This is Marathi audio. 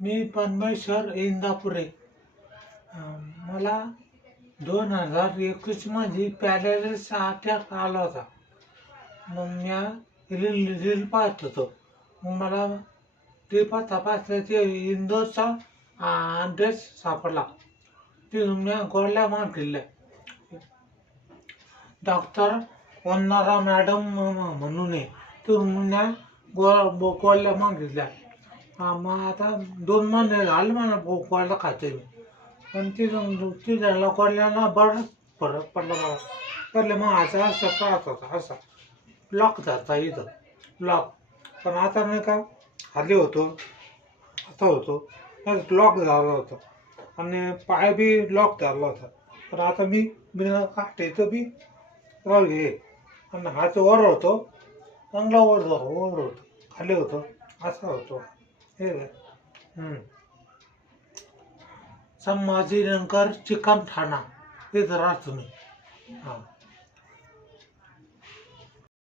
मी परमेश्वर इंदापुरे. मला 2021 मध्ये पॅरालिसिस अटॅक आला होता. मग मी रील पाहत होतो. मग मला ते तपासलं ते इंदोरचा ॲड्रेस सापडला. तिथून मी गोळ्या मागविल्या. डॉक्टर वंदना मॅडम म्हणून आहे तिथून मी गोळ्या मागितल्या. मग आता 2 महिने झाले मला गोळ्या खाते मी. पण तिथं गोळ्याला बरंच फरक पडला मला. पहिले मग असा त्रास होता, असा ब्लॉक झाला इथं ब्लॉक. पण आता नाही का खाली होतो, असं होतो, लॉक झालं होतं आणि पाय बी लॉक झाला होता. पण आता मी बिना काठायचं बी राहू घे. आणि हात वर होतो, चांगला वर होतो, खाली होतो, असा होतो हे. संभाजीनगर चिकनठाणा इथं राहतो मी. हां.